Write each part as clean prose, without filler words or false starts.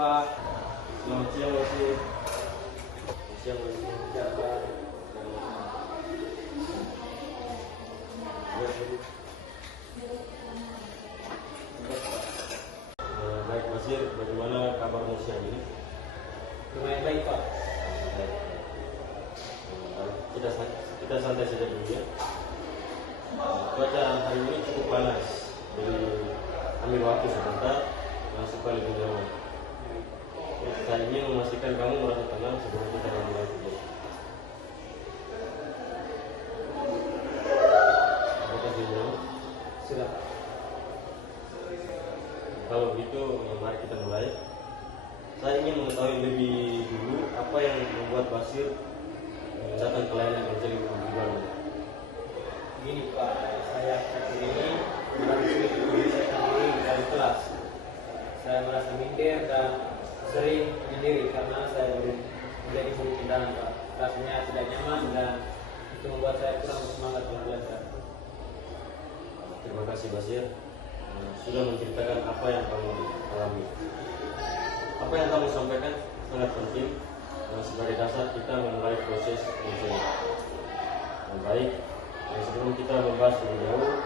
Pak. Selamat siang, Basir. Siang, Basir. Ya, Pak. Baik, Basir. Bagaimana kabarmu siang ini? Lumayan baik, Pak. Baik. Kita santai saja dulu ya. Cuaca hari ini cukup panas, jadi ambil waktu sebentar supaya lebih nyaman. Saya ingin memastikan kamu merasa tenang sebelum kita memulai video. Apakah sudah nyaman? Sudah. Kalau begitu, mari kita mulai. Saya ingin mengetahui lebih dulu apa yang membuat Basir datang ke layanan konseling individual. Gini, Pak. Saya akhir ini menghabiskan diri saya sendiri dari kelas. Saya merasa minder dan sering menyendiri karena saya belum menjadi guru pindahan, Pak. Rasanya tidak nyaman dan itu membuat saya kurang semangat untuk belajar. Terima kasih, Basir, sudah menceritakan apa yang kamu alami. Apa yang kamu sampaikan sangat penting sebagai dasar kita memulai proses konseling. Baik, sebelum kita membahas lebih jauh,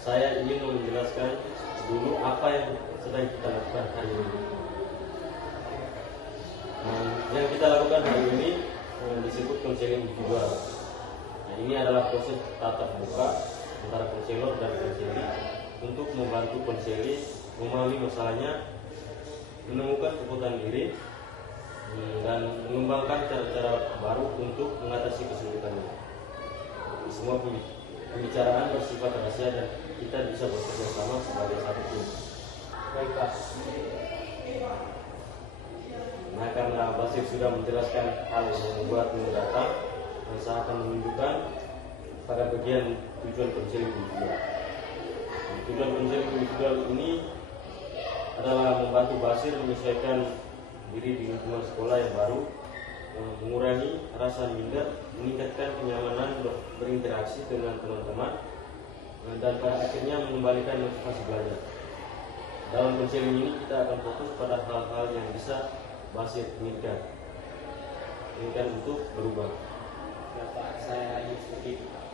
saya ingin menjelaskan dulu apa yang sedang kita lakukan hari ini. Yang kita lakukan hari ini disebut konseling individual. Ini adalah proses tatap muka antara konselor dan konseli untuk membantu konseli memahami masalahnya, menemukan kekuatan diri, dan mengembangkan cara-cara baru untuk mengatasi kesulitannya. Semua pembicaraan bersifat rahasia dan kita bisa bekerja sama sebagai satu tim. Baik, Pak. Nah, karena Basir sudah menjelaskan hal yang membuatmu datang, saya akan menunjukkan pada bagian tujuan konseling individual. Tujuan konseling individual ini adalah membantu Basir menyesuaikan diri di lingkungan sekolah yang baru, mengurangi rasa minder, meningkatkan kenyamanan berinteraksi dengan teman-teman, dan pada akhirnya mengembalikan motivasi belajar. Dalam konseling ini kita akan fokus pada hal-hal yang bisa Basir inginkan untuk berubah. Ya, Pak. Saya ingin seperti itu, Pak.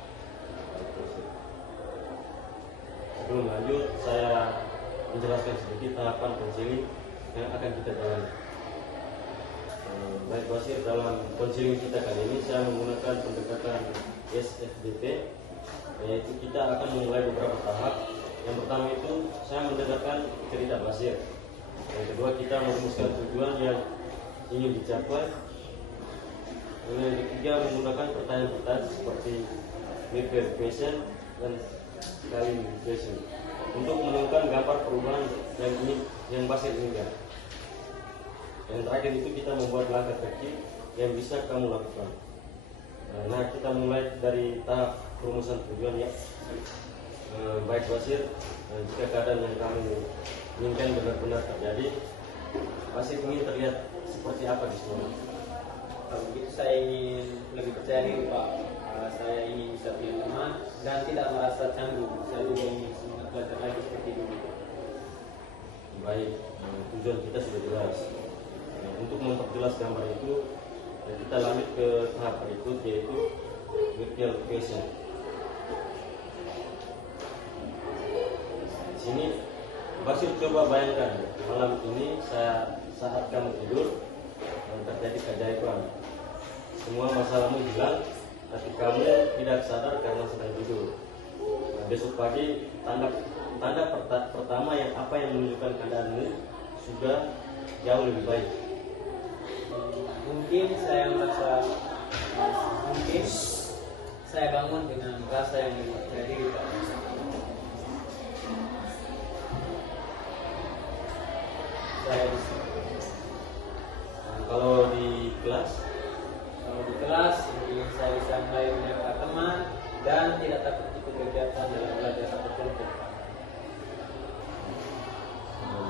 Sebelum lanjut, saya menjelaskan sedikit tahapan konseling yang akan kita jalani. Baik, Basir, dalam konseling kita kali ini saya menggunakan pendekatan SFDP, yaitu kita akan memulai beberapa tahap. Yang pertama itu saya mendengarkan cerita Basir. Yang kedua, kita merumuskan tujuan yang ingin dicapai. Yang ketiga, menggunakan pertanyaan-pertanyaan seperti mirror question dan clarification untuk menemukan gambar perubahan yang Basir inginkan. Yang terakhir itu kita membuat langkah kecil yang bisa kamu lakukan. Nah, kita mulai dari tahap perumusan tujuan ya. Baik, Basir, jika keadaan yang kamu inginkan benar-benar terjadi, Basir ingin terlihat seperti apa di sekolah? Kalau begitu saya ingin lebih percaya diri, Pak. Saya ingin bisa punya teman dan tidak merasa canggung. Saya juga ingin semangat belajar lagi seperti dulu. Baik, tujuan kita sudah jelas. Untuk memperjelas gambar itu, kita lanjut ke tahap berikut, yaitu virtual question. Di sini Basir coba bayangkan malam ini saat kamu tidur terjadi keajaiban. Semua masalahmu hilang, tapi kamu tidak sadar karena sedang tidur. Besok pagi tanda pertama yang menunjukkan keadaanmu sudah jauh lebih baik. Mungkin saya bangun dengan rasa yang lebih percaya diri, Pak. Kalau di kelas mungkin saya bisa mulai menyapa teman dan tidak takut ikut kegiatan dalam belajar satu kelompok.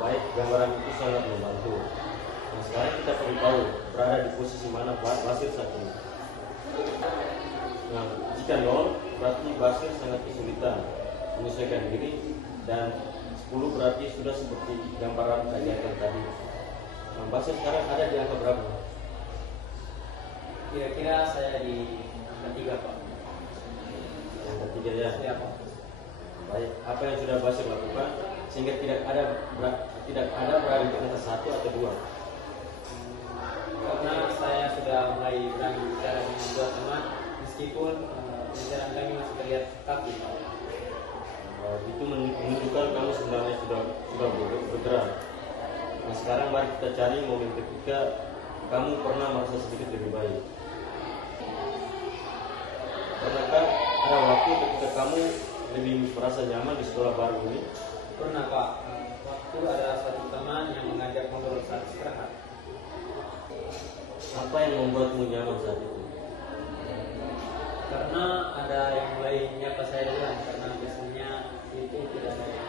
Baik, gambaran itu sangat membantu. Nah, sekarang kita perlu tahu berada di posisi mana Basir saat ini. Nah, jika 0 berarti Basir sangat kesulitan menyesuaikan diri, dan 10 berarti sudah seperti gambaran kajian tadi. Basir sekarang ada di angka berapa? Kira-kira saya di angka 3 Pak. Angka 3 ya. Ya Pak. Baik, apa yang sudah Basir lakukan sehingga tidak ada berada di angka 1 atau 2? Karena saya sudah mulai berani bicara dengan dua teman, meskipun pembicaraan kami masih terlihat kaku Pak. Itu menunjukkan kamu sebenarnya sudah bergerak. Nah sekarang mari kita cari momen ketika kamu pernah merasa sedikit lebih baik. Pernahkah ada waktu ketika kamu lebih merasa nyaman di sekolah baru ini? Pernah Pak, waktu ada satu teman yang mengajak ngobrol saat istirahat. Apa yang membuatmu nyaman saat itu? Karena ada yang mulai menyapa saya duluan, karena biasanya itu tidak ada yang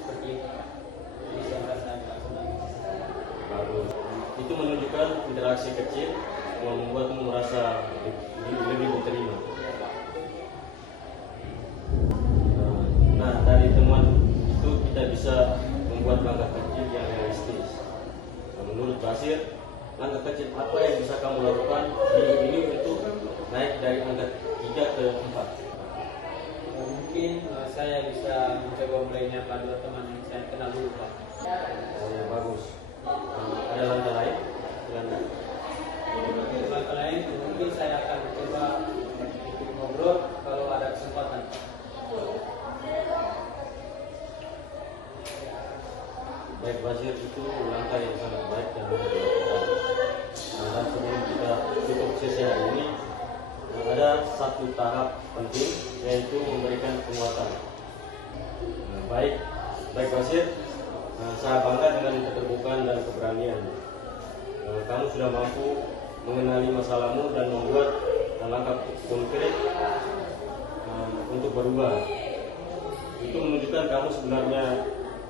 seperti itu. Jadi saya merasa agak senang. Baru itu menunjukkan interaksi kecil yang membuatmu merasa lebih diterima. Nah dari temuan itu kita bisa membuat langkah kecil yang realistis. Nah, menurut Basir, langkah kecil apa yang bisa kamu lakukan minggu ini untuk naik dari angka 3 ke 4? Mungkin saya bisa mencoba mulai menyapa dua teman yang saya kenal dulu Pak. Oh ya bagus. Ada langkah lain? Silakan. Langkah lain mungkin saya akan mencoba ikut ngobrol kalau ada kesempatan. Baik Basir, itu langkah yang sangat baik dan harus dilakukan. Dan sebelum kita tutup sesi hari ini, ada satu tahap penting yaitu memberikan penguatan. Baik Basir, saya bangga dengan keterbukaan dan keberanian. Kamu sudah mampu mengenali masalahmu dan membuat langkah konkret untuk berubah. Itu menunjukkan kamu sebenarnya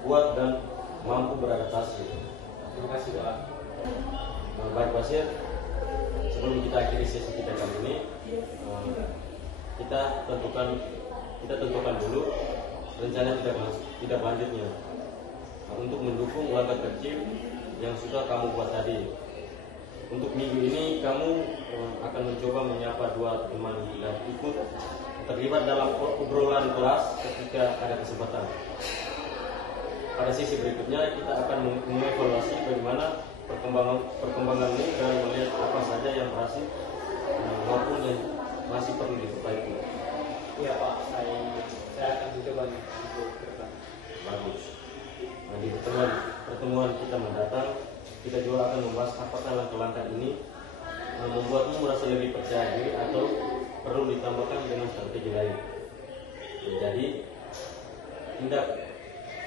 kuat dan mampu beradaptasi. Terima kasih Pak. Baik Basir, sebelum kita akhiri sesi kita kali ini, kita tentukan dulu rencana tidak lanjutnya untuk mendukung langkah kecil yang sudah kamu buat tadi. Untuk minggu ini kamu akan mencoba menyapa dua teman dan ikut terlibat dalam obrolan kelas ketika ada kesempatan. Pada sesi berikutnya kita akan mengevaluasi bagaimana perkembanganmu dan melihat apa saja yang berhasil maupun yang masih perlu diperbaiki. Iya Pak, saya akan mencoba untuk ke depan. Bagus. Nah, di pertemuan kita mendatang, kita juga akan membahas apakah langkah-langkah ini membuatmu merasa lebih percaya diri atau perlu ditambahkan dengan strategi lain. Jadi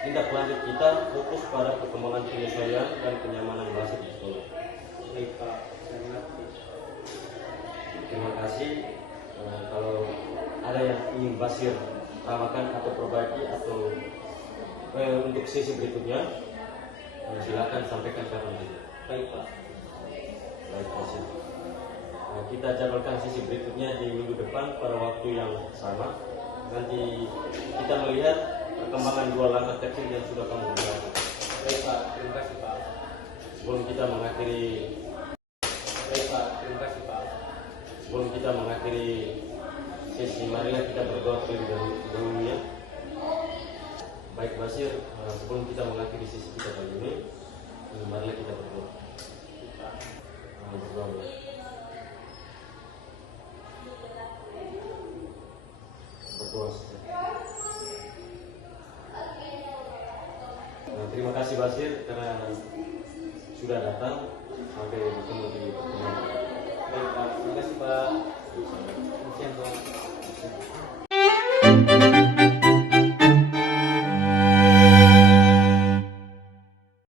tindak lanjut kita fokus pada perkembangan penyesuaian dan kenyamanan Basir di sekolah. Baik Pak, saya mengerti. Terima kasih. Kalau ada yang ingin Basir tambahkan atau perbaiki atau untuk sesi berikutnya, silakan sampaikan kapan saja. Baik Pak. Baik Basir. Kita jadwalkan sesi berikutnya di minggu depan pada waktu yang sama. Nanti kita melihat perkembangan dua langkah kecil yang sudah kamu buat. Baik Pak, terima kasih Pak. Sebelum kita mengakhiri sesi, marilah kita berdoa terlebih dahulu ya. Baik Basir, sebelum kita mengakhiri sesi kita kali ini, marilah kita berdoa. Berdoa ya. Berdoa saja. Terima kasih Basir karena sudah datang sampai bertemu di pertemuan